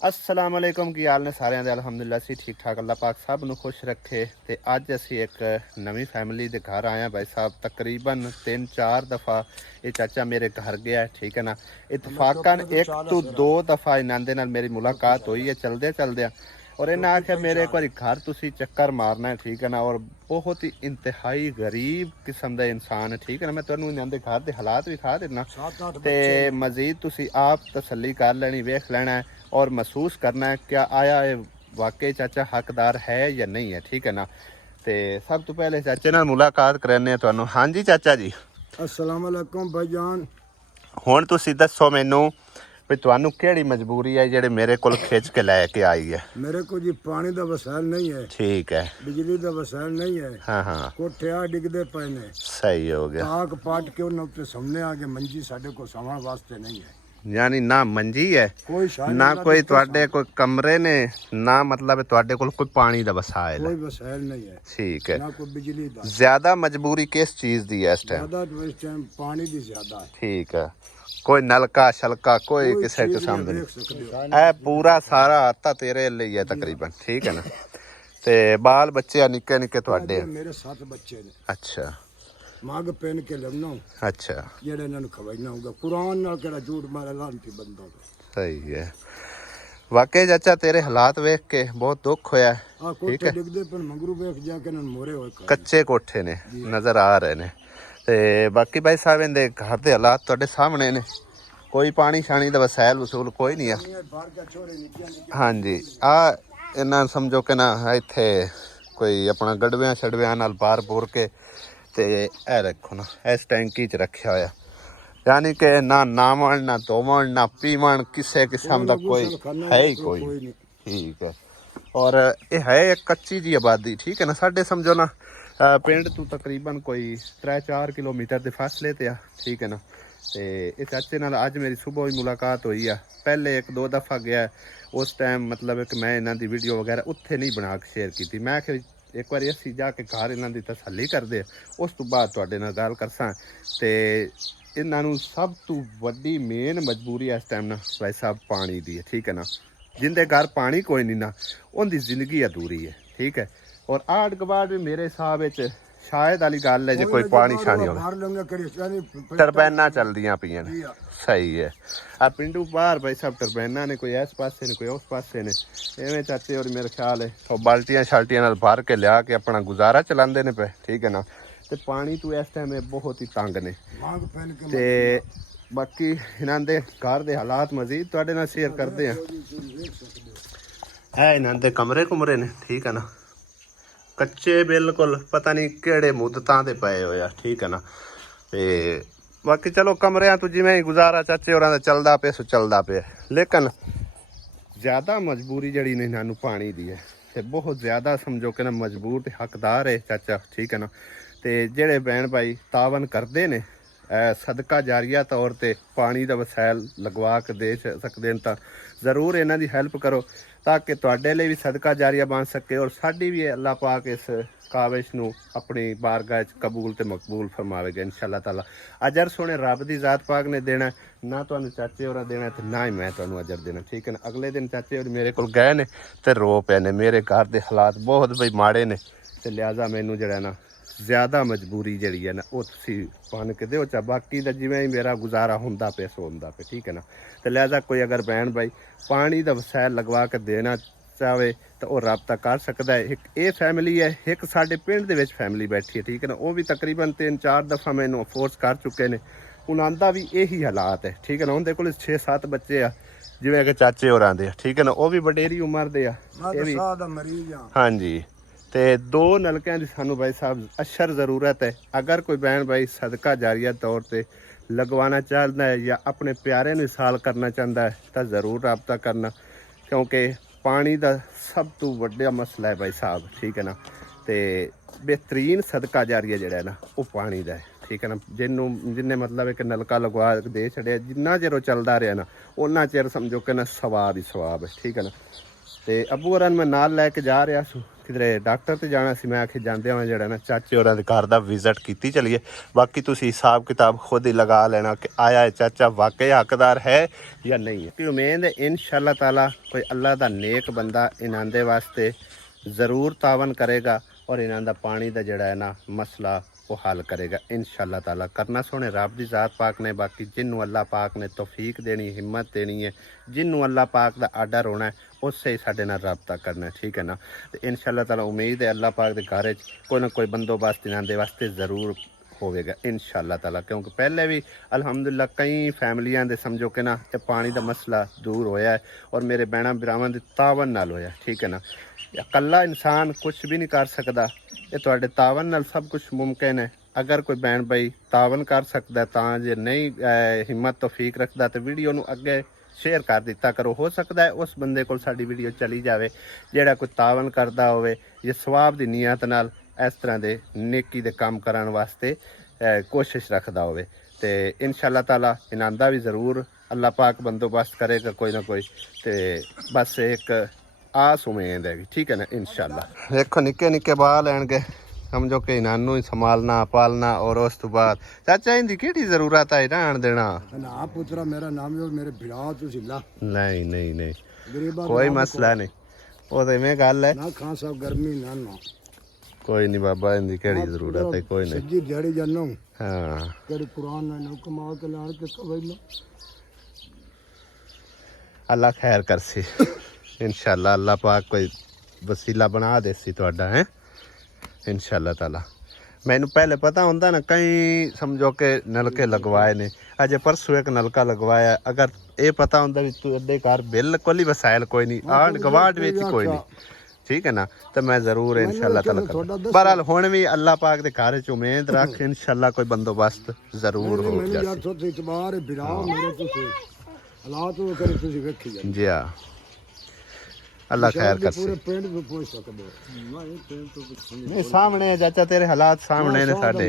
अस्सलाम वालेकुम की हाल ने सारे दे अलहमदुलिल्लाह सी ठीक ठाक अल्लाह पाक सब नू खुश रखे। तो अज असी एक नवी फैमिली के घर आए हैं भाई साहब। तकरीबन 3-4 दफ़ा ये चाचा मेरे घर गया है, ठीक है ना। इतफाकन 1 तो 2 दफ़ा इन्हां दे नाल मेरी मुलाकात हुई है चलदे चलदे, और इन्हें आख्या मेरे एक बार घर तुसी चक्कर मारना है, ठीक है ना। और बहुत ही इंतहाई गरीब किस्म का इंसान है, ठीक है ना। मैं तुहानू इन्हां दे घर के हालात भी खा देना ते मजीद तुसी आप तसल्ली कर लेनी, वेख लेना है और महसूस करना है क्या आया ये वाकई चाचा हकदार है या नहीं है, ठीक है ना। तो सब तो पहले चाचे नाल मुलाकात कराने तुहानू। हाँ जी चाचा जी, अस्सलाम वालेकुम भाईजान। हुण तुसी दसो मैनू भी तुहानू केड़ी मजबूरी है जेड़े मेरे कोल खिंच के लैके आई है। मेरे को जी पानी दा वसाइल नहीं है, ठीक है। बिजली दा वसाइल नहीं है। हाँ हाँ कोठे आ डिगदे पए ने, सही हो गया। ताक पाट के उन्होंने उत्ते सामने आ गए। मंजी साडे को सवाण वास्ते नहीं है, यानी ना मंजी है कोई शायद ना कोई तुहाडे कोई कमरे ने, ना मतलब तुहाडे कोल कोई पानी दा वसाइल है। कोई वसाइल नहीं है, ठीक है। ना कोई बिजली दा। ज्यादा मजबूरी किस चीज दी है इस टाइम? ज्यादा तो इस टाइम पानी दी ज्यादा है। ठीक है। कोई नलका शलका कोई कोई किसी चीज किस्म नहीं दी देख सकते हो। ए पूरा सारा आता तेरे लिए है तकरीबन, ठीक है ना। ते बाल बच्चे निक्के निक्के तुहाडे? मेरे 7 बच्चे ने। अच्छा मग पेन के लमना अच्छा जेड़े इन्हां नू खवाइना होगा। कुरान नाल केड़ा झूठ मारे लानती बंदा। सही है। वाकई चाचा तेरे हालात वेख के बहुत दुख होया है, आ ठीक कोठे है। डिगदे पर मंगरू वेख जाके इन्हां मोरे होए कर। कच्चे कोठे ने नजर आ रहे ने। ते बाकी भाई साहब इनके घर के हालात तुहाडे सामने ने। कोई पानी शानी का वसैल वसूल कोई नहीं है। हाँ जी आ इन्ना समझो कि ना इत्थे कोई अपना गड़विया छड़विया नाल बार बोर के ते ए रखो ना इस टैंकी च रखा होया, यानी कि ना नावन ना धोवन ना पीवन किसी किस्म का कोई है ही कोई नहीं। ठीक है। और ये है एक कच्ची जी आबादी, ठीक है ना। साढ़े समझो ना पिंड तू तकरीबन कोई 3-4 किलोमीटर के फासले ते आ, ठीक है ना। तो इस चाचे नाल अज मेरी सुबह ही मुलाकात हुई है। पहले 1-2 दफ़ा गया उस टाइम मतलब कि मैं इन्हों की वीडियो वगैरह उत्थे नहीं बना के शेयर की। मैं एक बार असी जाके घर इन्हों की तसल्ली करते उस तो बाद तुहाडे नाल गल करसां। ते इन्हों सब तो वड्डी मेन मजबूरी इस टाइम ना भाई साहब पानी की है, ठीक है ना। जिंदे घर पानी कोई नहीं ना उनकी जिंदगी अधूरी है, ठीक है। और आड़ गवाड़ भी मेरे हिसाब से शायद वाली गल है जो कोई पानी शानी हो टरबैना चलदियां पियां ने। सही है। आ पिंडू बाहर भाई साहब टरबैना ने कोई इस पासे ने कोई उस पासे ने। इवें चाचे और मेरे ख्याल है तो बाल्टियां शाल्टियां नाल भर के लिया के अपना गुजारा चलाते ने पे, ठीक है ना। तो पानी तो इस टाइम बहुत ही तंग ने। ते बाकी इन्हां दे घर दे हालात मजीद तुहाडे नाल शेयर करते हैं। है इन्हां दे कमरे कुमरे ने, ठीक है ना। कच्चे बिल्कुल पता नहीं केड़े मुद्दतां ते पए होए आ, ठीक है ना। ते बाकी चलो कमरियां तो जिवें ही गुजारा चाचे होरां दा चलदा पे सो चलदा पे, लेकिन ज़्यादा मजबूरी जड़ी ने इन्हां नू पानी दी है। ते बहुत ज़्यादा समझो कि ना मजबूर ते हकदार है चाचा, ठीक है ना। ते जेड़े भैन भाई तावन करते ने सदका जारिया तौर पर पानी का वसैल लगवा के दे सकते हैं तो ज़रूर इन्हां दी हेल्प करो ताकि तुहाडे लिए भी सदका जारिया बन सके और साडी भी अल्लाह पाक इस काविश नू अपनी बारगाह कबूल ते मकबूल फरमावेगा इंशाअल्लाह ताला। अजर सोने रब दी ज़ात पाक ने देना, ना तुहानू चाचे होरां देना ते ना ही मैं तुहानू अजर देना, ठीक है ना। अगले दिन चाचे होर मेरे कोल गए ने ते रो पे ने मेरे घर के हालात बहुत बई माड़े ने। ते लिहाजा मैनू जड़ा ना ज़्यादा मजबूरी जी है ना वो तुसी बन के दो चा, बाकी का जिवें ही मेरा गुजारा होंदा पे सो होंदा पे, ठीक है ना। तो लिहाजा कोई अगर भैन भाई पानी का वसैल लगवा के देना चाहे तो वह रबता कर सकता है। एक ये फैमिली है, एक साडे पिंड दे विच फैमिली बैठी है, ठीक है ना। वो भी तकरीबन 3-4 दफ़ा मैनू फोर्स कर चुके हैं। उन्होंने भी यही हालात है, ठीक है ना। उनके कोल 6-7 बच्चे आ जिवें कि चाचे होरां दे, ठीक है ना। वो भी वडेरी उम्र दे आ। हाँ जी। तो 2 नलकों की सानू भाई साहब अशर ज़रूरत है। अगर कोई बहन भाई सदका जारिया तौर पर लगवाना चाहता है या अपने प्यारे नू साल करना चाहता है तो ज़रूर रबता करना, क्योंकि पानी का सब तो वड्डा मसला है भाई साहब, ठीक है ना। तो बेहतरीन सदका जारिया जड़ा है ना वो पानी का है, ठीक है ना। जिन्हें मतलब एक नलका लगवा दे छड़िया जिन्ना चिर वो चलता रहा ना उन्ना चिर समझो कि ना सवाब ही सवाब है, ठीक है ना। ਤੇ ਅੱਬੂ ਹੋਰਾਂ ਨੂੰ ਮੈਂ ਨਾਲ ਲੈ ਕੇ ਜਾ ਰਿਹਾ ਸੀ ਕਿਧਰੇ ਡਾਕਟਰ ਤੇ ਜਾਣਾ ਸੀ। ਮੈਂ ਆਖੇ ਜਾਂਦੇ ਹੋਏ ਜਿਹੜਾ ਨਾ ਚਾਚੇ ਹੋਰਾਂ ਦੇ ਘਰ ਦਾ ਵਿਜ਼ਿਟ ਕੀਤੀ ਚਲੀਏ। ਬਾਕੀ ਤੁਸੀਂ ਹਿਸਾਬ ਕਿਤਾਬ ਖੁਦ ਹੀ ਲਗਾ ਲੈਣਾ ਕਿ ਆਇਆ ਹੈ ਚਾਚਾ ਵਾਕਈ ਹੱਕਦਾਰ ਹੈ ਜਾਂ ਨਹੀਂ ਹੈ। ਕਿ ਉਮੀਦ ਹੈ ਇਨਸ਼ਾਅੱਲਾ ਤਾਲਾ ਕੋਈ ਅੱਲਾ ਦਾ ਨੇਕ ਬੰਦਾ ਇਹਨਾਂ ਦੇ ਵਾਸਤੇ ਜ਼ਰੂਰ ਤਾਵਨ ਕਰੇਗਾ ਔਰ ਇਹਨਾਂ ਦਾ ਪਾਣੀ ਦਾ ਜਿਹੜਾ ਹੈ ਨਾ ਮਸਲਾ ਉਹ ਹੱਲ ਕਰੇਗਾ ਇਨਸ਼ਾਅੱਲਾ ਤਾਲਾ। ਕਰਨਾ ਸੋਹਣੇ ਰੱਬ ਦੀ ਜ਼ਾਤ ਪਾਕ ਨੇ। ਬਾਕੀ ਜਿਹਨੂੰ ਅੱਲਾ ਪਾਕ ਨੇ ਤੌਫੀਕ ਦੇਣੀ ਹਿੰਮਤ ਦੇਣੀ ਹੈ, ਜਿਹਨੂੰ ਅੱਲਾ ਪਾਕ ਦਾ ਆਰਡਰ ਹੋਣਾ ਹੈ ਉਸੇ ਹੀ ਸਾਡੇ ਨਾਲ ਰਾਬਤਾ ਕਰਨਾ ਹੈ, ਠੀਕ ਹੈ ਨਾ। ਤੇ ਇਨਸ਼ਾਅੱਲਾ ਤਾਲਾ ਉਮੀਦ ਹੈ ਅੱਲਾ ਪਾਕ ਦੇ ਘਰ 'ਚ ਕੋਈ ਨਾ ਕੋਈ ਬੰਦੋਬਸਤ ਇਹਨਾਂ ਦੇ ਵਾਸਤੇ ਜ਼ਰੂਰ ਹੋਵੇਗਾ ਇਨਸ਼ਾਅੱਲਾ ਤਾਲਾ। ਕਿਉਂਕਿ ਪਹਿਲੇ ਵੀ ਅਲਹਮਦੁਲਿल्लाह ਕਈ ਫੈਮਲੀਆਂ ਦੇ ਸਮਝੋ ਕਿ ਨਾ ਇਹ ਪਾਣੀ ਦਾ ਮਸਲਾ ਦੂਰ ਹੋਇਆ ਹੈ ਔਰ ਮੇਰੇ ਭੈਣਾਂ ਭਰਾਵਾਂ ਦੇ ਤਾਵਨ ਨਾਲ ਹੋਇਆ, ਠੀਕ ਹੈ ਨਾ। ਇਕੱਲਾ ਇਨਸਾਨ ਕੁਛ ਵੀ ਨਹੀਂ ਕਰ ਸਕਦਾ, ਇਹ ਤੁਹਾਡੇ ਤਾਵਨ ਨਾਲ ਸਭ ਕੁਝ ਮੁਮਕਿਨ ਹੈ। ਅਗਰ ਕੋਈ ਭੈਣ ਭਾਈ ਤਾਵਨ ਕਰ ਸਕਦਾ ਤਾਂ, ਜੇ ਨਹੀਂ ਹਿੰਮਤ ਤੌਫੀਕ ਰੱਖਦਾ ਤਾਂ ਵੀਡੀਓ ਨੂੰ ਅੱਗੇ ਸ਼ੇਅਰ ਕਰ ਦਿੱਤਾ ਕਰੋ। ਹੋ ਸਕਦਾ ਹੈ ਉਸ ਬੰਦੇ ਕੋਲ ਸਾਡੀ ਵੀਡੀਓ ਚਲੀ ਜਾਵੇ ਜਿਹੜਾ ਕੋਈ ਤਾਵਨ ਕਰਦਾ ਹੋਵੇ ਜਾਂ ਸਵਾਬ ਦੀ ਨੀਅਤ ਨਾਲ ਇਸ ਤਰ੍ਹਾਂ ਦੇ ਨੇਕੀ ਦੇ ਕੰਮ ਕਰਨ ਵਾਸਤੇ ਕੋਸ਼ਿਸ਼ ਰੱਖਦਾ ਹੋਵੇ। ਤੇ ਇਨਸ਼ਾਅੱਲਾ ਤਾਲਾ ਇਹਨਾਂ ਦਾ ਵੀ ਜ਼ਰੂਰ ਅੱਲਾ ਪਾਕ ਬੰਦੋਬਸਤ ਕਰੇਗਾ ਕੋਈ ਨਾ ਕੋਈ। ਤੇ ਬਸ ਇੱਕ ਆਸ ਉਮੀਦ ਹੈਗੀ, ਠੀਕ ਹੈ ਨਾ ਇਨਸ਼ਾਅੱਲਾ। ਦੇਖੋ ਨਿੱਕੇ ਨਿੱਕੇ ਬਾਲ ਲੈਣਗੇ ਸਮਝੋ ਕਿ ਇਹਨਾਂ ਨੂੰ ਹੀ ਸੰਭਾਲਣਾ ਪਾਲਣਾ ਔਰ ਉਸ ਤੋਂ ਬਾਅਦ ਚਾਚਾ ਇਹਦੀ ਕਿਹੜੀ ਜ਼ਰੂਰਤ ਹੈ ਰਹਿਣ ਦੇਣਾ ਨਾ ਪੁੱਤਰਾ ਮੇਰਾ ਨਾਮ ਹੈ ਮੇਰੇ ਭਰਾ ਤੁਸੀਂ ਲਾ ਨਹੀਂ ਨਹੀਂ ਨਹੀਂ ਕੋਈ ਮਸਲਾ ਨਹੀਂ, ਉਹ ਤਾਂ ਇਵੇਂ ਗੱਲ ਹੈ ਨਾ ਖਾਂ ਸਭ ਗਰਮੀ ਨਾ ਨਾ ਕੋਈ ਨਹੀਂ ਬਾਬਾ ਇਹਦੀ ਕਿਹੜੀ ਜ਼ਰੂਰਤ ਹੈ ਕੋਈ ਨਹੀਂ ਸੱਜੀ ਦਿਹਾੜੀ ਜਾਨੋ ਹਾਂ ਕਿਹੜੀ ਕੁਰਾਨ ਨੇ ਕਮਾ ਕੇ ਲਾਣ ਕੇ ਕਵੈਲੋ ਅੱਲਾ ਖੈਰ ਕਰਸੀ इंशाल्लाह अल्लाह पाक कोई वसीला बना देसी तुहाडा है इंशाल्लाह ताला। मैनू पहले पता होंदा ना कई समझो के नलके लगवाए ने, अजे परसों एक नलका लगवाया। अगर ये पता होंदा भी तू अड्डे घर बिल्कुल ही वसायल कोई नहीं आड़ गवाड़ विच कोई नहीं, ठीक है ना, तो मैं जरूर इंशाल्लाह ताला कर। बहरहाल हुण भी अल्लाह पाक दे घर च उम्मीद रख इंशाल्लाह कोई बंदोबस्त जरूर हो जाए। जी हाँ अल्लाह खैर कर नहीं सामने चाचा तेरे हालात सामने ने साडे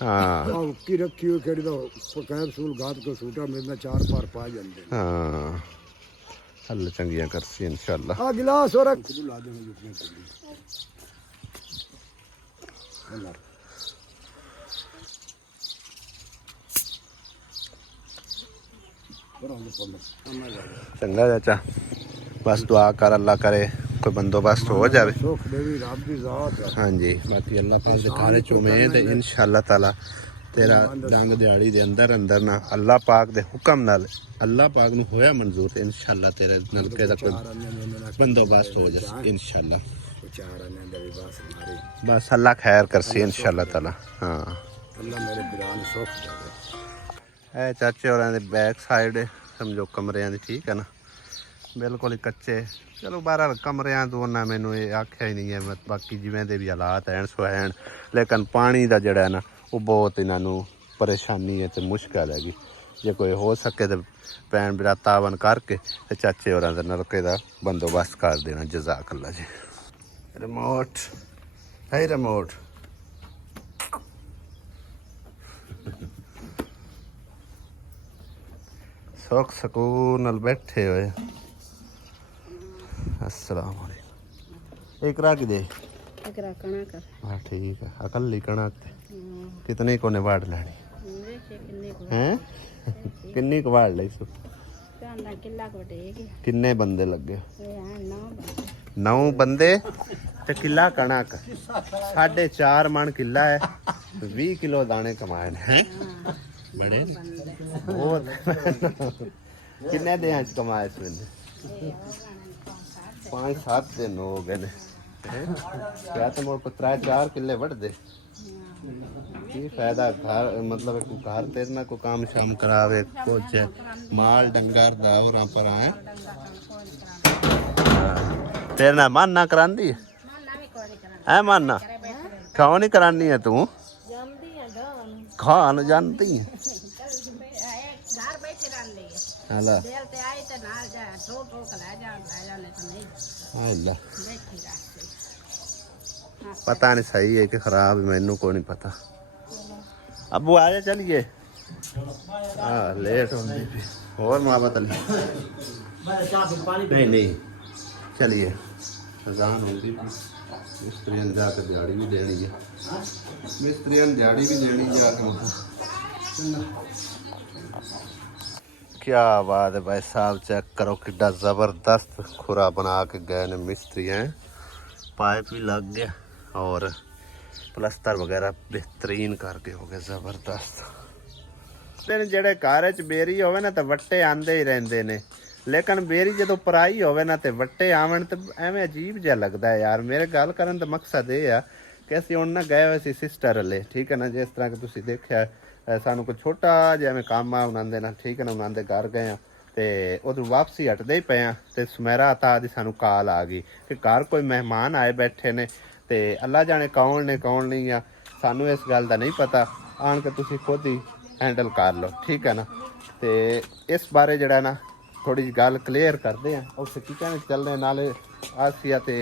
हां की रखी हुई केड़ी दा पकायर सूल घात को सूटा मेरे 4 बार पा जांदे हां अल्लाह चंगियां करसी इंशाल्लाह। आ गिलास और ला देंगे जितने चंगा चाचा बस दुआ कर अल्लाह करे कोई बंदोबस्त हो जाए। हाँ जी बाकी अल्लाह पाक दे घर च उम्मीद है इंशाअल्लाह ताला तेरा डंग दिहाड़ी दे अंदर अंदर ना अल्लाह पाक दे हुक्म नाल अल्लाह पाक नूं होया मंजूर ते इंशाअल्लाह तेरे नलके दा कोई बंदोबस्त हो जाए इंशाअल्लाह। बस अल्लाह खैर करसी इंशाअल्लाह ताला। हाँ अल्लाह मेरे बिरान सुख ए चाचे होरां दे बैक साइड समझो कमरियां दी, ठीक है ना, बिल्कुल ही कच्चे। चलो बहरहाल कमरियां तो उन्हें मैनू ये आख्या ही नहीं है, बाकी जिवें दे भी हालात हैं सो हैं, लेकिन पानी का जड़ा है ना वो बहुत इन्हों परेशानी है तो मुश्किल हैगी। जे कोई हो सके तो भैन भरा तावन करके ते चाचे होरां दे नलके का बंदोबस्त कर देना। जज़ाकल्ला जी। रिमोट है रिमोट सुख सकून नाल बैठे हुए। अस्सलाम वालेकुम। एक राख दे हाँ ठीक है अकली कणक कितने को ने वाड़ लेनी हैं किन्नी को वाड़ ली सु किन्ने बंदे लगे 9 बंदे ते किला कणक 4.5 मन किला है 20 किलो दाने कमाए हैं बड़े बहुत किन्ने दिन कमाए इस महीने 5-7 दिन हो गए क्या तो मोर 3-4 किले बढ़ दे की फायदा घर मतलब घर तेरे ना को काम शाम करावे कुछ माल डंगर दावरा पर आए तेरे ना मन ना करांदी है मन ना क्यों नहीं करानी है तू खान जानती है हाला पता नहीं सही है कि खराब है मैनू को नहीं पता। अबू आ जा चलिए हाँ लेट होंगी और मोहब्बत अली नहीं नहीं चलिए अजान होगी, मिस्त्रियों ने जाकर दिहाड़ी भी देनी है, मिस्त्रियों ने दिहाड़ी भी देनी जाकर। क्या बात है भाई साहब, चेक करो कितना ज़बरदस्त खुरा बना के गए ने मिस्त्री हैं। पाइप भी लग गया और प्लस्तर वगैरह बेहतरीन करके हो गए, ज़बरदस्त। ਜਿਹੜੇ ਘਰ 'ਚ ਬੇਰੀ ਹੋਵੇ ਨਾ ਤਾਂ ਵੱਟੇ ਆਂਦੇ ਹੀ ਰਹਿੰਦੇ ਨੇ, ਲੇਕਿਨ ਬੇਰੀ ਜਦੋਂ ਪਰਾਈ ਹੋਵੇ ਨਾ ਤੇ ਵੱਟੇ ਆਵਣ ਤੇ ਐਵੇਂ ਅਜੀਬ ਜਿਹਾ ਲੱਗਦਾ ਹੈ ਯਾਰ। ਮੇਰੇ ਗੱਲ ਕਰਨ ਦਾ ਮਕਸਦ ਇਹ ਆ ਕਿ ਅਸੀਂ ਹੁਣ ਨਾ ਗਏ ਹੋਏ ਸੀ ਸਿਸਟਰ ਹਲੇ, ਠੀਕ ਹੈ ਨਾ, ਜਿਸ ਤਰ੍ਹਾਂ ਕਿ ਤੁਸੀਂ ਦੇਖਿਆ ਸਾਨੂੰ ਕੋਈ ਛੋਟਾ ਜਿਹਾ ਕੰਮ ਆ ਉਹਨਾਂ ਦੇ ਨਾਲ, ਠੀਕ ਹੈ ਨਾ, ਉਹਨਾਂ ਦੇ ਘਰ ਗਏ ਆ ਤੇ ਉਧਰ ਵਾਪਸੀ ਹਟਦੇ ਹੀ ਪਏ ਆ ਤੇ ਸੁਮੇਰਾ ਤਾ ਦੀ ਸਾਨੂੰ ਕਾਲ ਆ ਗਈ ਕਿ ਘਰ ਕੋਈ ਮਹਿਮਾਨ ਆਏ ਬੈਠੇ ਨੇ ਤੇ ਅੱਲਾ ਜਾਣੇ ਕੌਣ ਨੇ ਕੌਣ ਨਹੀਂ ਆ, ਸਾਨੂੰ ਇਸ ਗੱਲ ਦਾ ਨਹੀਂ ਪਤਾ, ਆਣ ਕੇ ਤੁਸੀਂ ਖੁਦ ਹੀ हैंडल कर लो, ठीक है ना। तो इस बारे जड़ा ना थोड़ी जी गल क्लीयर करते हैं, उस किचन चलने नाले आसिया ते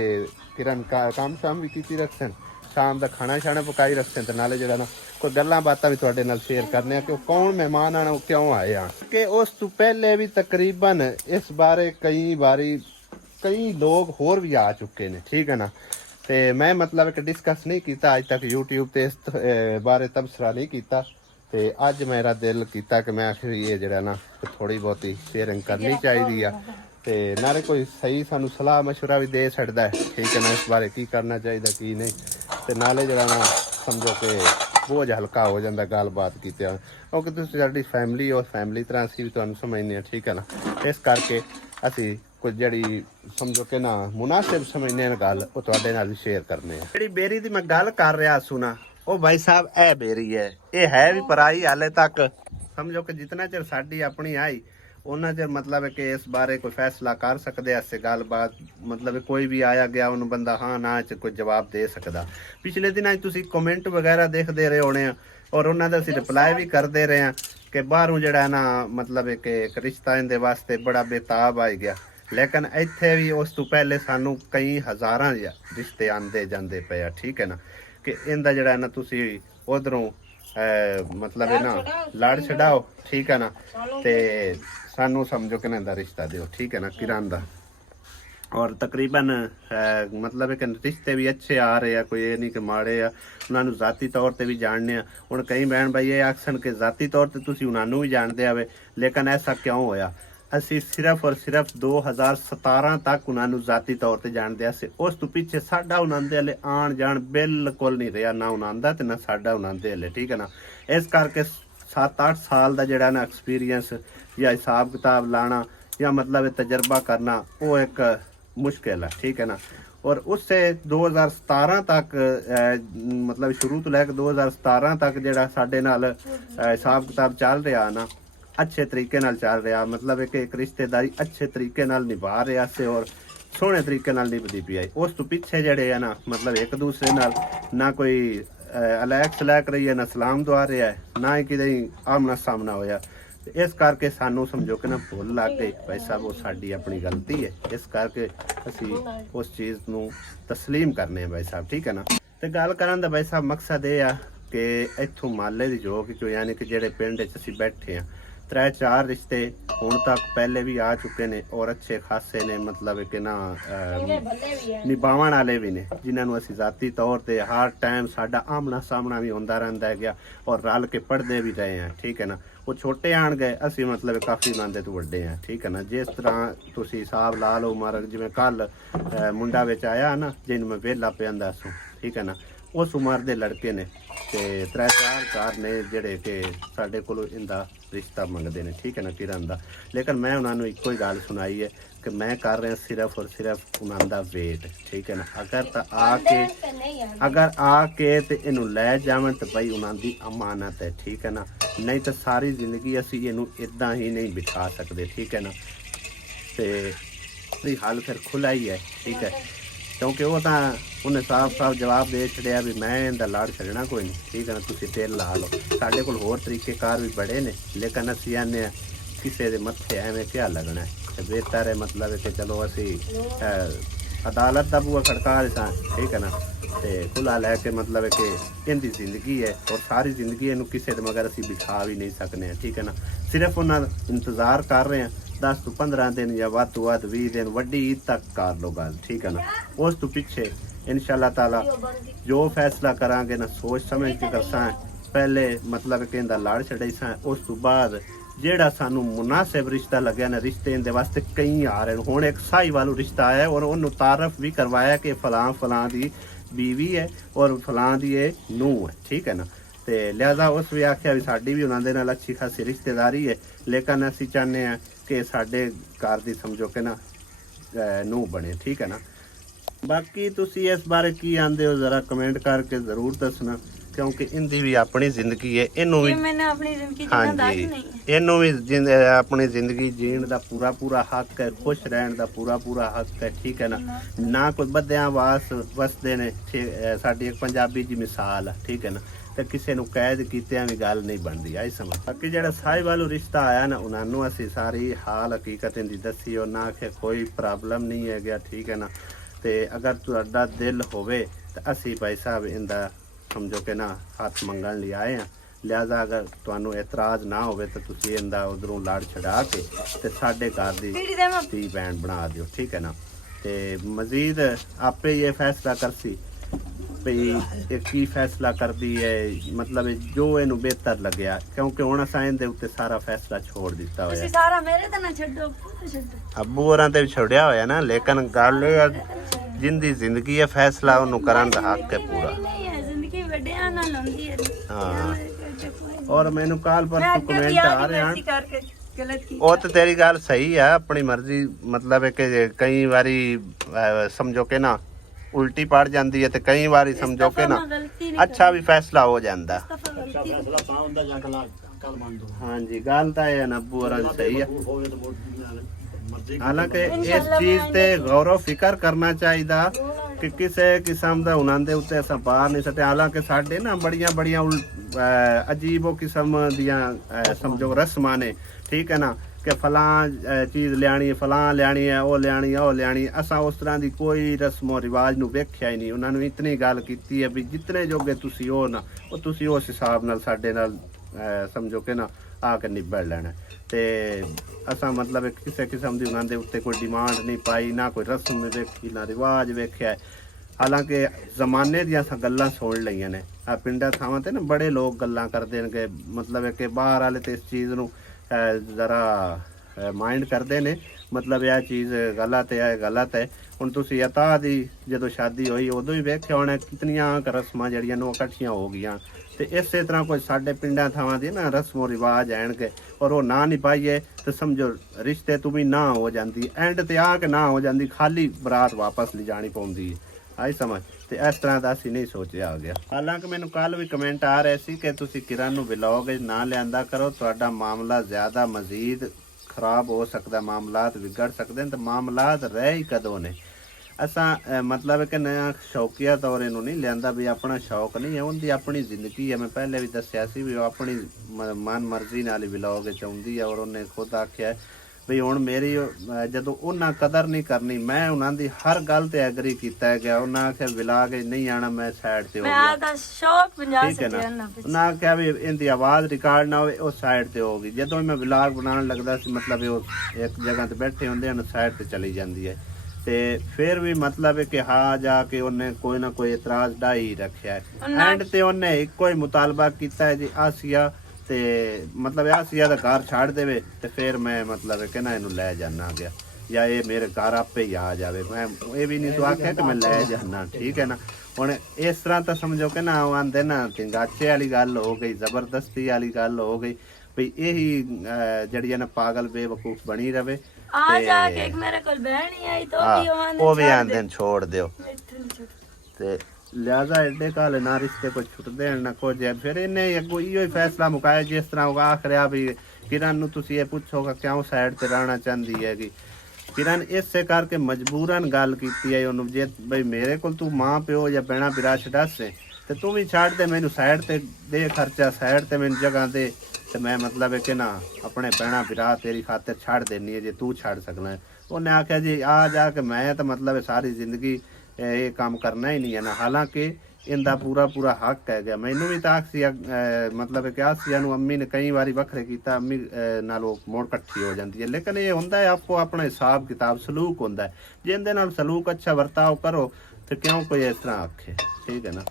किरण का काम शाम भी की रखसन, शाम का खाना शाना पकाई रखसन, तो नाले जड़ा ना कोई गल्लां बातां भी तुहाडे नाल शेयर करने कि कौन मेहमान आना, क्यों आए हैं। कि उस तो पहले भी तकरीबन इस बारे कई लोग होर भी आ चुके हैं, ठीक है ना। तो मैं मतलब कि डिस्कस नहीं किया अज तक यूट्यूब पे इस बारे तबसरा नहीं किया, ਤੇ ਅੱਜ ਮੇਰਾ ਦਿਲ ਕੀਤਾ ਕਿ ਮੈਂ ਆਖਿਰ ਇਹ ਜਿਹੜਾ ਨਾ ਥੋੜੀ ਬਹੁਤੀ ਸ਼ੇਅਰਿੰਗ ਕਰਨੀ ਚਾਹੀਦੀ ਆ ਤੇ ਨਾਲੇ ਕੋਈ ਸਹੀ ਸਾਨੂੰ ਸਲਾਹ ਮਸ਼ਵਰਾ ਵੀ ਦੇ ਸਕਦਾ ਹੈ, ਠੀਕ ਹੈ ਨਾ, ਇਸ ਬਾਰੇ ਕੀ ਕਰਨਾ ਚਾਹੀਦਾ ਕੀ ਨਹੀਂ, ਤੇ ਨਾਲੇ ਜਿਹੜਾ ਨਾ ਸਮਝੋ ਕਿ ਬੋਝ ਹਲਕਾ ਹੋ ਜਾਂਦਾ ਗੱਲਬਾਤ ਕੀਤੇ, ਕਿਉਂਕਿ ਤੁਸੀਂ ਸਾਡੀ ਫੈਮਿਲੀ ਹੋ, ਫੈਮਿਲੀ ਤਰ੍ਹਾਂ ਅਸੀਂ ਵੀ ਤੁਹਾਨੂੰ ਸਮਝਦੇ ਹਾਂ, ਠੀਕ ਹੈ ਨਾ। ਇਸ ਕਰਕੇ ਅਸੀਂ ਕੁਝ ਜਿਹੜੀ ਸਮਝੋ ਕਿ ਨਾ ਮੁਨਾਸਿਬ ਸਮਝਦੇ ਹਾਂ ਗੱਲ, ਉਹ ਤੁਹਾਡੇ ਨਾਲ ਵੀ ਸ਼ੇਅਰ ਕਰਨੇ ਆ। ਜਿਹੜੀ ਬੇਰੀ ਦੀ ਮੈਂ ਗੱਲ ਕਰ ਰਿਹਾ ਸੁਣਾ, ਉਹ ਭਾਈ ਸਾਹਿਬ ਇਹ ਬੇਰੀ ਹੈ ਵੀ ਪਰਾਈ ਹਾਲੇ ਤੱਕ, ਸਮਝੋ ਕਿ ਜਿੰਨਾ ਚਿਰ ਸਾਡੀ ਆਪਣੀ ਆਈ ਉਹਨਾਂ ਚਿਰ ਮਤਲਬ ਹੈ ਕਿ ਇਸ ਬਾਰੇ ਕੋਈ ਫੈਸਲਾ ਕਰ ਸਕਦੇ ਐਸੇ ਗੱਲਬਾਤ, ਮਤਲਬ ਕੋਈ ਵੀ ਆਇਆ ਗਿਆ ਉਹਨੂੰ ਬੰਦਾ ਹਾਂ ਨਾ ਚ ਕੋਈ ਜਵਾਬ ਦੇ ਸਕਦਾ। ਪਿਛਲੇ ਦਿਨਾਂ 'ਚ ਤੁਸੀਂ ਕਮੈਂਟ ਵਗੈਰਾ ਦੇਖਦੇ ਰਹੇ ਹੋਣੇ ਆ ਔਰ ਉਹਨਾਂ ਦਾ ਅਸੀਂ ਰਿਪਲਾਈ ਵੀ ਕਰਦੇ ਰਹੇ ਆ ਕਿ ਬਾਹਰੋਂ ਜਿਹੜਾ ਨਾ ਮਤਲਬ ਹੈ ਕਿ ਇੱਕ ਰਿਸ਼ਤਾ ਇਹਦੇ ਵਾਸਤੇ ਬੜਾ ਬੇਤਾਬ ਆ ਗਿਆ, ਲੇਕਿਨ ਇੱਥੇ ਵੀ ਉਸ ਤੋਂ ਪਹਿਲੇ ਸਾਨੂੰ ਕਈ ਹਜ਼ਾਰਾਂ ਰਿਸ਼ਤੇ ਆਉਂਦੇ ਜਾਂਦੇ ਪਏ ਆ, ਠੀਕ ਹੈ ਨਾ। ਕਿ ਇਹਦਾ ਜਿਹੜਾ ਨਾ ਤੁਸੀਂ ਉਧਰੋਂ ਮਤਲਬ ਇਹ ਨਾ ਲੜ ਛਡਾਓ, ਠੀਕ ਹੈ ਨਾ, ਤੇ ਸਾਨੂੰ ਸਮਝੋ ਕਿ ਨਾ ਦਾ ਰਿਸ਼ਤਾ ਦਿਓ, ਠੀਕ ਹੈ ਨਾ, ਕਿਰਨ ਦਾ। ਔਰ ਤਕਰੀਬਨ ਮਤਲਬ ਕਿ ਰਿਸ਼ਤੇ ਵੀ ਅੱਛੇ ਆ ਰਹੇ ਆ, ਕੋਈ ਇਹ ਨਹੀਂ ਕਿ ਮਾੜੇ ਆ, ਉਹਨਾਂ ਨੂੰ ਜ਼ਾਤੀ ਤੌਰ ਤੇ ਵੀ ਜਾਣਦੇ ਆ। ਹੁਣ ਕਈ ਭੈਣ ਭਾਈ ਇਹ ਆਖਣ ਕਿ ਜ਼ਾਤੀ ਤੌਰ ਤੇ ਤੁਸੀਂ ਉਹਨਾਂ ਨੂੰ ਵੀ ਜਾਣਦੇ ਆਵੇ, ਲੇਕਿਨ ਐਸਾ ਕਿਉਂ ਹੋਇਆ। ਅਸੀਂ ਸਿਰਫ ਔਰ ਸਿਰਫ 2017 ਤੱਕ ਉਹਨਾਂ ਨੂੰ ਜ਼ਾਤੀ ਤੌਰ ਤੇ ਜਾਣਦੇ ਸੀ, ਉਸ ਤੋਂ ਪਿੱਛੇ ਸਾਡਾ ਉਹਨਾਂ ਦੇ ਹਲੇ ਆਣ ਜਾਣ ਬਿਲਕੁਲ ਨਹੀਂ ਰਿਹਾ, ਨਾ ਉਹਨਾਂ ਦਾ ਤੇ ਨਾ ਸਾਡਾ ਉਹਨਾਂ ਦੇ ਹਲੇ, ਠੀਕ ਹੈ ਨਾ। ਇਸ ਕਰਕੇ 7-8 ਸਾਲ ਦਾ ਜਿਹੜਾ ਨਾ ਐਕਸਪੀਰੀਅੰਸ ਜਾਂ ਹਿਸਾਬ ਕਿਤਾਬ ਲਾਣਾ ਜਾਂ ਮਤਲਬ ਤਜਰਬਾ ਕਰਨਾ ਉਹ ਇੱਕ ਮੁਸ਼ਕਿਲ ਹੈ, ਠੀਕ ਹੈ ਨਾ। ਔਰ ਉਸੇ 2017 ਤੱਕ ਮਤਲਬ ਸ਼ੁਰੂ ਤੋਂ ਲੈ ਕੇ 2017 ਤੱਕ ਜਿਹੜਾ ਸਾਡੇ ਨਾਲ ਹਿਸਾਬ ਕਿਤਾਬ ਚੱਲ ਰਿਹਾ ਨਾ अच्छे तरीके नाल चल रहा, मतलब एक रिश्तेदारी अच्छे तरीके नाल निभा रहा से और सोहने तरीके नाल निभदी पई आई। उस तो पीछे जड़े है ना मतलब एक दूसरे नाल ना कोई अलैक सलैक रही है, ना सलाम दुआ रहा है, ना ही किते आमना सामना होया। इस करके सानू समझो कि ना भुल लग गई भाई साहब वो साडी अपनी गलती है, इस करके असी उस चीज़ नू तस्लीम करने भाई साहब, ठीक है ना। तो गल करन दा भाई साहब मकसद ये आ कि इत्थों माले दी जो कि यानी कि जेड़े पिंड च असी बैठे हैं 3-4 रिश्ते ਹੁਣ तक पहले भी आ चुके ने और अच्छे खासे ने, मतलब कि ना ਨਿਭਾਉਣ ਵਾਲੇ ਵੀ ਨੇ, ਜਿਨ੍ਹਾਂ ਨੂੰ ਅਸੀਂ ਜ਼ਾਤੀ ਤੌਰ ਤੇ ਹਰ ਟਾਈਮ ਸਾਡਾ ਆਮਣਾ ਸਾਹਮਣਾ ਵੀ ਹੁੰਦਾ ਰਹਿੰਦਾ ਗਿਆ ਔਰ ਰਲ ਕੇ ਪੜ੍ਹਦੇ ਵੀ ਰਹੇ ਆ, ਠੀਕ ਹੈ ਨਾ। ਉਹ ਛੋਟੇ ਆਣ ਗਏ, ਅਸੀਂ ਮਤਲਬ ਕਾਫੀ ਮੰਨਦੇ ਤੋਂ ਵੱਡੇ ਆ, ਠੀਕ ਹੈ ਨਾ। ਜਿਸ ਤਰ੍ਹਾਂ ਤੁਸੀਂ ਹਿਸਾਬ ਲਾ ਲਓ ਮਾਰ, ਜਿਵੇਂ ਕੱਲ ਮੁੰਡਾ ਵਿੱਚ ਆਇਆ ਨਾ ਜਿਹਨੂੰ ਮੈਂ ਵਿਹਲਾ ਪਿਆਂਦਾ ਸੂ, ਠੀਕ ਹੈ ਨਾ, ਉਸ ਉਮਰ ਦੇ ਲੜਕੇ ਨੇ ਤੇ 3-4 ਘਰ ਨੇ ਜਿਹੜੇ ਕਿ ਸਾਡੇ ਕੋਲੋਂ ਇਹਦਾ ਰਿਸ਼ਤਾ ਮੰਗਦੇ ਨੇ, ਠੀਕ ਹੈ ਨਾ, ਕਿਰਨ ਦਾ। ਲੇਕਿਨ ਮੈਂ ਉਹਨਾਂ ਨੂੰ ਇੱਕੋ ਹੀ ਗੱਲ ਸੁਣਾਈ ਹੈ ਕਿ ਮੈਂ ਕਰ ਰਿਹਾ ਸਿਰਫ ਔਰ ਸਿਰਫ ਉਹਨਾਂ ਦਾ ਵੇਟ, ਠੀਕ ਹੈ ਨਾ। ਅਗਰ ਆ ਕੇ ਤੇ ਇਹਨੂੰ ਲੈ ਜਾਵਣ ਤੇ ਬਈ ਉਹਨਾਂ ਦੀ ਅਮਾਨਤ ਹੈ, ਠੀਕ ਹੈ ਨਾ। ਨਹੀਂ ਤਾਂ ਸਾਰੀ ਜ਼ਿੰਦਗੀ ਅਸੀਂ ਇਹਨੂੰ ਇਦਾਂ ਹੀ ਨਹੀਂ ਬਿਠਾ ਸਕਦੇ, ਠੀਕ ਹੈ ਨਾ। ਤੇ ਹੱਲ ਫਿਰ ਖੁੱਲਾ ਹੀ ਹੈ, ਠੀਕ ਹੈ, ਕਿਉਂਕਿ ਉਹ ਤਾਂ ਉਹਨੇ ਸਾਫ਼ ਜਵਾਬ ਦੇ ਛੜਿਆ ਵੀ ਮੈਂ ਇਹਦਾ ਲਾੜ ਛੱਡਣਾ ਕੋਈ ਨਹੀਂ, ਠੀਕ ਹੈ ਨਾ। ਤੁਸੀਂ ਤੇਲ ਲਾ ਲਓ, ਸਾਡੇ ਕੋਲ ਹੋਰ ਤਰੀਕੇਕਾਰ ਵੀ ਬੜੇ ਨੇ, ਲੇਕਿਨ ਅਸੀਂ ਆਨੇ ਆ ਕਿਸੇ ਦੇ ਮੱਥੇ ਐਵੇਂ ਕਿਆ ਲੱਗਣਾ ਹੈ। ਬਿਹਤਰ ਹੈ ਮਤਲਬ ਕਿ ਚਲੋ ਅਸੀਂ ਅਦਾਲਤ ਦਾ ਬੂਹਾ ਖੜਕਾ ਦਿੱਤਾ, ਠੀਕ ਹੈ ਨਾ, ਤੇ ਖੁੱਲਾ ਲੈ ਕੇ ਮਤਲਬ ਕਿ ਇਹਦੀ ਜ਼ਿੰਦਗੀ ਹੈ ਔਰ ਸਾਰੀ ਜ਼ਿੰਦਗੀ ਇਹਨੂੰ ਕਿਸੇ ਦੇ ਮਗਰ ਅਸੀਂ ਬਿਠਾ ਵੀ ਨਹੀਂ ਸਕਨੇ, ਠੀਕ ਹੈ ਨਾ। ਸਿਰਫ ਉਹਨਾਂ ਦਾ ਇੰਤਜ਼ਾਰ ਕਰ ਰਹੇ ਹਾਂ 10 ਤੋਂ 15 ਦਿਨ ਜਾਂ ਵੱਧ ਤੋਂ ਵੱਧ 20 ਦਿਨ ਵੱਡੀ ਈਦ ਤੱਕ ਕਰ ਲਓ ਗੱਲ, ਠੀਕ ਹੈ ਨਾ। ਉਸ ਤੋਂ ਪਿੱਛੇ ਇਨਸ਼ਾਅੱਲਾ ਤਾਲਾ ਜੋ ਫੈਸਲਾ ਕਰਾਂਗੇ ਨਾ ਸੋਚ ਸਮਝ ਕੇ ਕਰਸਾਂ। ਪਹਿਲੇ ਮਤਲਬ ਕਿ ਇਹਦਾ ਲਾੜ ਛੜਾਈ ਸਾਂ, ਉਸ ਤੋਂ ਬਾਅਦ ਜਿਹੜਾ ਸਾਨੂੰ ਮੁਨਾਸਿਬ ਰਿਸ਼ਤਾ ਲੱਗਿਆ ਨਾ, ਰਿਸ਼ਤੇ ਦੇ ਵਾਸਤੇ ਕਈ ਆ ਰਹੇ। ਹੁਣ ਇੱਕ ਸਾਈ ਵਾਲੂ ਰਿਸ਼ਤਾ ਆਇਆ ਔਰ ਉਹਨੂੰ ਤਾਰਫ ਵੀ ਕਰਵਾਇਆ ਕਿ ਫਲਾਂ ਦੀ बीवी है और फलां दी नूह है, ठीक है ना। तो लिहाजा उस भी आख्या भी साड़ी भी उन्होंने नाल अच्छी खासी रिश्तेदारी है, लेकिन असी चाहते हैं कि साडे घर दी समझो कि ना नूह बने, ठीक है ना। बाकी तुसी इस बारे की आंदे हो जरा कमेंट करके जरूर दसना, क्योंकि इनदी भी अपनी जिंदगी है, इनू भी मैंने अपनी जिंदगी हाँ जीना दास जी नहीं है। इनू भी अपनी जिंदगी जीण दा पूरा पूरा हक है, खुश रहन दा पूरा पूरा हक है, ठीक है ना। ना कोई बद्दियां वास वसदे ने, साडी एक पंजाबी जी मिसाल है, ठीक है ना। ਤੇ ਕਿਸੇ ਨੂੰ ਕੈਦ ਕੀਤਿਆਂ ਵੀ ਗੱਲ ਨਹੀਂ ਬਣਦੀ, ਆਈ ਸਮਝ। ਬਾਕੀ ਜਿਹੜਾ ਸਾਈ ਵਾਲੂ ਰਿਸ਼ਤਾ ਆਇਆ ਨਾ, ਉਹਨਾਂ ਨੂੰ ਅਸੀਂ ਸਾਰੀ ਹਾਲ ਹਕੀਕਤ ਦੀ ਦੱਸੀ, ਉਹਨਾਂ ਆਖਿਆ ਕੋਈ ਪ੍ਰੋਬਲਮ ਨਹੀਂ ਹੈ ਗਿਆ, ਠੀਕ ਹੈ ਨਾ। ਤੇ ਅਗਰ ਤੁਹਾਡਾ ਦਿਲ ਹੋਵੇ ਤਾਂ ਅਸੀਂ ਭਾਈ ਸਾਹਿਬ ਇਹਦਾ ਸਮਝੋ ਕਿ ਨਾ ਹੱਥ ਮੰਗਣ ਲਈ ਆਏ ਆ। ਲਿਹਾਜ਼ਾ ਅਗਰ ਤੁਹਾਨੂੰ ਇਤਰਾਜ਼ ਨਾ ਹੋਵੇ ਤਾਂ ਤੁਸੀਂ ਇਹਦਾ ਉਧਰੋਂ ਲਾੜ ਛਡਾ ਕੇ ਤੇ ਸਾਡੇ ਘਰ ਦੀ ਧੀ ਭੈਣ ਬਣਾ ਦਿਓ, ਠੀਕ ਹੈ ਨਾ। ਤੇ ਮਜ਼ੀਦ ਆਪੇ ਇਹ ਫੈਸਲਾ ਕਰਸੀ ਭਈ ਇਹ ਕੀ ਫੈਸਲਾ ਕਰਦੀ ਹੈ, ਮਤਲਬ ਜੋ ਇਹਨੂੰ ਬਿਹਤਰ ਲੱਗਿਆ, ਕਿਉਂਕਿ ਹੁਣ ਅਸਾਂ ਇਹਦੇ ਉੱਤੇ ਸਾਰਾ ਫੈਸਲਾ ਛੋੜ ਦਿੱਤਾ ਹੋਇਆ। ਤੁਸੀਂ ਸਾਰਾ ਮੇਰੇ ਤੇ ਨਾ ਛੱਡੋ, ਖੁਦ ਛੱਡੋ। ਅੱਬੂ ਹੋਰਾਂ ਤੇ ਵੀ ਛੋੜਿਆ ਹੋਇਆ ਨਾ, ਲੇਕਿਨ ਗੱਲ ਇਹ ਆ, ਜਿੰਦੀ ਜ਼ਿੰਦਗੀ ਹੈ ਫੈਸਲਾ ਉਹਨੂੰ ਕਰਨ ਦਾ ਹੱਕ ਹੈ ਪੂਰਾ। ਨਹੀਂ ਹੈ ਜ਼ਿੰਦਗੀ ਵੱਡਿਆਂ ਨਾਲ ਹੁੰਦੀ ਹੈ। ਹਾਂ ਔਰ ਮੈਨੂੰ ਕੱਲ ਪਰਸੋਂ ਕਮੈਂਟ ਆ ਰਹੇ ਹਨ, ਕਰਕੇ ਗਲਤ ਕੀ ਉਹ ਤਾਂ ਤੇਰੀ ਗੱਲ ਸਹੀ ਆ, ਆਪਣੀ ਮਰਜ਼ੀ, ਮਤਲਬ ਹੈ ਕਿ ਕਈ ਵਾਰੀ ਸਮਝੋ ਕਿ ਨਾ ਉਲਟੀ ਪੜ ਜਾਂਦੀ ਹੈ ਤੇ ਕਈ ਵਾਰੀ ਸਮਝੋ ਕਿ ਨਾ ਅੱਛਾ ਵੀ ਫੈਸਲਾ ਹੋ ਜਾਂਦਾ। ਹਾਂਜੀ ਗੱਲ ਤਾਂ ਇਹ ਨੱਬੂ ਹੋਰਾਂ ਦੀ ਸਹੀ ਹੈ। ਹਾਲਾਂਕਿ ਇਸ ਚੀਜ਼ ਤੇ ਗੌਰ ਫਿਕਰ ਕਰਨਾ ਚਾਹੀਦਾ ਕਿ ਕਿਸੇ ਕਿਸਮ ਦਾ ਉਹਨਾਂ ਦੇ ਉੱਤੇ ਅਸਾਂ ਪਾ ਨਹੀਂ ਸਕਦੇ। ਹਾਲਾਂਕਿ ਸਾਡੇ ਨਾ ਬੜੀਆਂ ਅਜੀਬੋ ਕਿਸਮ ਦੀਆਂ ਸਮਝੋ ਰਸਮਾਂ ਨੇ, ਠੀਕ ਹੈ ਨਾ, कि फलां चीज़ लियानी है, फलां लियानी है, वो लियानी है, वो लियानी है। असां उस तरह की कोई रस्मो रिवाज नूं वेख्या ही नहीं। उन्होंने इतनी गल की है भी जितने जोगे तुसी हो ना, वो तुसी उस हिसाब नाल साडे नाल समझो कि ना आके निबड़ लेना। ते असां मतलब किसी किस्म की उन्होंने उत्ते कोई डिमांड नहीं पाई, ना कोई रस्म वेखी, ना रिवाज वेख्या। हालांकि जमाने दी असां गल्लां सुन लईयां ने। पिंडां थावां ते ना बड़े लोग गल्लां करदे ने, मतलब कि बाहर वाले ते इस चीज़ नूं जरा माइंड करते ने, मतलब यह चीज़ गलत है, गलत है। हुण तुसीं अता दी जदों शादी होई उदों ही वेख्या होना कितनियां रस्मां जड़ियां ने इकट्ठियां हो गईयां। ते इस तरह कोई साडे पिंडां थावां दी ना रस्मो रिवाज आएणगे और वो ना नहीं पाइए तो समझो रिश्ते तू भी ना हो जाती, एंड ते आके ना हो जाती, खाली बरात वापस ले जानी पौंदी है, आई समझ। ਤੇ ਇਸ ਤਰ੍ਹਾਂ ਦਾ ਅਸੀਂ ਨਹੀਂ ਸੋਚਿਆ ਆ ਗਿਆ। ਹਾਲਾਂਕਿ ਮੈਨੂੰ ਕੱਲ ਵੀ ਕਮੈਂਟ ਆ ਰਹੇ ਸੀ ਕਿ ਤੁਸੀਂ ਕਿਰਨ ਨੂੰ ਵਲੌਗ ਨਾ ਲਿਆਂਦਾ ਕਰੋ, ਤੁਹਾਡਾ ਮਾਮਲਾ ਜ਼ਿਆਦਾ ਮਜ਼ੀਦ ਖਰਾਬ ਹੋ ਸਕਦਾ, ਮਾਮਲਾਤ ਵਿਗੜ ਸਕਦੇ ਨੇ। ਤੇ ਮਾਮਲਾਤ ਰਹਿ ਹੀ ਕਦੋਂ ਨੇ। ਅਸਾਂ ਮਤਲਬ ਕਿ ਨਾ ਸ਼ੌਕੀਆ ਤੌਰ ਇਹਨੂੰ ਨਹੀਂ ਲਿਆਂਦਾ ਵੀ ਆਪਣਾ ਸ਼ੌਕ ਨਹੀਂ ਹੈ, ਉਹਦੀ ਆਪਣੀ ਜ਼ਿੰਦਗੀ ਹੈ। ਮੈਂ ਪਹਿਲੇ ਵੀ ਦੱਸਿਆ ਸੀ ਵੀ ਉਹ ਆਪਣੀ ਮਨ ਮਰਜ਼ੀ ਨਾਲ ਹੀ ਵਲੌਗ ਚ ਆਉਂਦੀ ਹੈ, ਔਰ ਉਹਨੇ ਖੁਦ ਆਖਿਆ ਵੀ ਹੁਣ ਮੇਰੀ ਜਦੋਂ ਉਹਨਾਂ ਕਦਰ ਨਹੀਂ ਕਰਨੀ, ਮੈਂ ਉਹਨਾਂ ਦੀ ਹਰ ਗੱਲ ਤੇ ਐਗਰੀ ਕੀਤਾ ਗਿਆ। ਉਹਨਾਂ ਆਖਿਆ ਵਲੌਗ ਨਹੀਂ ਆਣਾ, ਮੈਂ ਸਾਈਡ ਤੇ ਹੋ ਗਿਆ, ਠੀਕ ਹੈ ਨਾ। ਉਹਨਾਂ ਆਖਿਆ ਵੀ ਇਹਦੀ ਆਵਾਜ਼ ਰਿਕਾਰਡ ਨਾ ਹੋਵੇ, ਉਹ ਸਾਈਡ ਤੇ ਹੋ ਗਈ। ਜਦੋਂ ਮੈਂ ਵਲੌਗ ਬਣਾਉਣ ਲੱਗਦਾ ਸੀ, ਮਤਲਬ ਉਹ ਇੱਕ ਜਗ੍ਹਾ ਤੇ ਬੈਠੇ ਹੁੰਦੇ ਹਨ, ਸਾਈਡ ਤੇ ਚਲੀ ਜਾਂਦੀ ਹੈ। ਤੇ ਫਿਰ ਵੀ ਮਤਲਬ ਹੈ ਕਿ ਹਾਂ ਜਾ ਕੇ ਉਹਨੇ ਕੋਈ ਨਾ ਕੋਈ ਇਤਰਾਜ਼ ਡਾਈ ਰੱਖਿਆ ਹੈ। ਐਂਡ ਤੇ ਉਹਨੇ ਇੱਕੋ ਹੀ ਮੁਤਾਲਬਾ ਕੀਤਾ ਹੈ ਜੀ ਆਸੀਆ ਤੇ ਮਤਲਬ ਆਸੀਆ ਦਾ ਘਰ ਛੱਡ ਦੇਵੇ ਤੇ ਫਿਰ ਮੈਂ ਮਤਲਬ ਕਿ ਨਾ ਇਹਨੂੰ ਲੈ ਜਾਣਾ ਗਿਆ, ਜਾਂ ਇਹ ਮੇਰੇ ਘਰ ਆਪੇ ਹੀ ਆ ਜਾਵੇ। ਮੈਂ ਇਹ ਵੀ ਨਹੀਂ ਤੂੰ ਆਖਿਆ ਕਿ ਮੈਂ ਲੈ ਜਾਣਾ, ਠੀਕ ਹੈ ਨਾ। ਹੁਣ ਇਸ ਤਰ੍ਹਾਂ ਤਾਂ ਸਮਝੋ ਕਿ ਨਾ ਉਹ ਆਂਦੇ ਨਾ ਚੰਗਾਚੇ ਵਾਲੀ ਗੱਲ ਹੋ ਗਈ, ਜ਼ਬਰਦਸਤੀ ਵਾਲੀ ਗੱਲ ਹੋ ਗਈ ਵੀ ਇਹੀ ਜਿਹੜੀ ਹੈ ਨਾ ਪਾਗਲ ਬੇਵਕੂਫ ਬਣੀ ਰਵੇ। ਆ ਜਾ ਕੇ ਇੱਕ ਮੇਰੇ ਕੋਲ ਬਹਿਣ ਹੀ ਆਈ ਤਾਂ ਉਹ ਵੀ ਆਂਦੇ ਛੋੜ ਦਿਓ। ਤੇ ਲਿਹਾਜ਼ਾ ਐਡੇ ਕਾਲ ਨਾ ਰਿਸ਼ਤੇ ਕੋਈ ਛੁੱਟਦੇ ਹਨ ਨਾ ਕੁਝ। ਫਿਰ ਇਹਨੇ ਅੱਗੋਂ ਇਹੋ ਹੀ ਫੈਸਲਾ ਮੁਕਾਇਆ ਜਿਸ ਤਰ੍ਹਾਂ ਉਹ ਆਖ ਰਿਹਾ ਵੀ ਕਿਰਨ ਨੂੰ ਤੁਸੀਂ ਇਹ ਪੁੱਛੋਗਾ ਕਿਉਂ ਸਾਈਡ ਤੇ ਰਹਿਣਾ ਚਾਹੁੰਦੀ ਹੈਗੀ। ਕਿਰਨ ਇਸੇ ਕਰਕੇ ਮਜਬੂਰਨ ਗੱਲ ਕੀਤੀ ਹੈ ਉਹਨੂੰ, ਜੇ ਬਈ ਮੇਰੇ ਕੋਲ ਤੂੰ ਮਾਂ ਪਿਓ ਜਾਂ ਭੈਣਾਂ ਭਰਾ ਛੱਡਾਸੇ ਤੇ ਤੂੰ ਵੀ ਛੱਡ ਦੇ, ਮੈਨੂੰ ਸਾਈਡ ਤੇ ਦੇ ਖਰਚਾ, ਸਾਈਡ ਤੇ ਮੈਨੂੰ ਜਗ੍ਹਾ ਦੇ, ਤੇ ਮੈਂ ਮਤਲਬ ਹੈ ਕਿ ਨਾ ਆਪਣੇ ਭੈਣਾਂ ਭਰਾ ਤੇਰੀ ਖਾਤਰ ਛੱਡ ਦੇਣੀ ਹੈ ਜੇ ਤੂੰ ਛੱਡ ਸਕਣਾ। ਉਹਨੇ ਆਖਿਆ ਜੀ ਆ ਜਾ ਕੇ ਮੈਂ ਤਾਂ ਮਤਲਬ ਸਾਰੀ ਜ਼ਿੰਦਗੀ ਇਹ ਕੰਮ ਕਰਨਾ ਹੀ ਨਹੀਂ ਹੈ ਨਾ। ਹਾਲਾਂਕਿ ਇਹਦਾ ਪੂਰਾ ਪੂਰਾ ਹੱਕ ਹੈਗਾ। ਮੈਨੂੰ ਵੀ ਤਾਂ ਸੀ ਮਤਲਬ ਕਿਹਾ ਸੀ ਇਹਨੂੰ, ਅੰਮੀ ਨੇ ਕਈ ਵਾਰੀ ਵੱਖਰੇ ਕੀਤਾ, ਅੰਮੀ ਨਾਲ ਉਹ ਮੋੜ ਇਕੱਠੀ ਹੋ ਜਾਂਦੀ ਹੈ। ਲੇਕਿਨ ਇਹ ਹੁੰਦਾ ਹੈ ਆਪੋ ਆਪਣਾ ਹਿਸਾਬ ਕਿਤਾਬ ਸਲੂਕ ਹੁੰਦਾ ਹੈ, ਜਿਹਦੇ ਨਾਲ ਸਲੂਕ ਅੱਛਾ ਵਰਤਾਓ ਕਰੋ ਤੇ ਕਿਉਂ ਕੋਈ ਇਸ ਤਰ੍ਹਾਂ ਆਖੇ, ਠੀਕ ਹੈ ਨਾ।